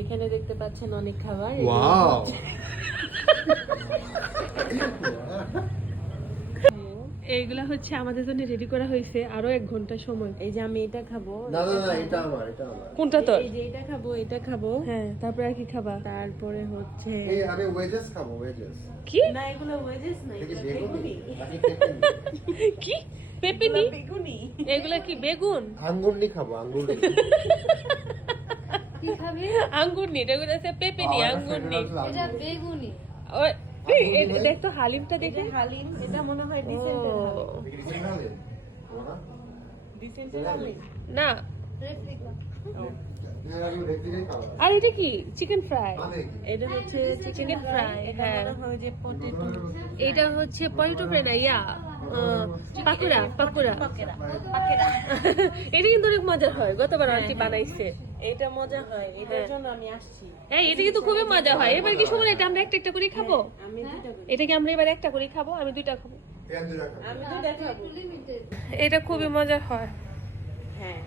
এখানে দেখতে পাচ্ছেন অনেক খাবার। ওয়াও এইগুলা হচ্ছে আমাদের জন্য রেডি করা হয়েছে আরো 1 ঘন্টা সময়। এই যে আমি এটা খাবো। না না না এটা আমার কোনটা তোর? এই যে এটা খাবো। হ্যাঁ, তারপরে আর কি খাবা? তারপরে হচ্ছে এই আমি ওয়েজেস খাবো ওয়েজেস কি? না এগুলো ওয়েজেস না, এগুলো বেগুনি। কি? পেপিনি? বেগুনি। এগুলা কি বেগুন? আঙ্গুরনি খাবো আঙ্গুরনি কি খাবে? আঙ্গুরনি, এগুলো হচ্ছে পেপিনি, আঙ্গুরনি। এটা বেগুনি। ওই দেখ তো হালিমটা দেখে। হালিম এটা মনে হয় ডিসেন্টের হালিম। না রেপ্লিকা। আর এটা কি? Chicken fry. এটা হচ্ছে চিকেন ফ্রাই। হ্যাঁ, এটা হচ্ছে পটেটো ফ্রাই না, ইয়া পাকুড়া পাকুড়া। এটা কিন্তু অনেক মজা হয়, গতবার আন্টি বানাইছে। এটা মজা হয়, এটার জন্য আমি আসছি। এই এটা কিন্তু খুবই মজা হয়। এবার কি সময় এটা আমরা একটা করে খাবো? এটা কি আমরা এবার একটা করে খাবো? আমি 2টা খাবো। লিমিটেড। এটা খুবই মজা হয়। হ্যাঁ।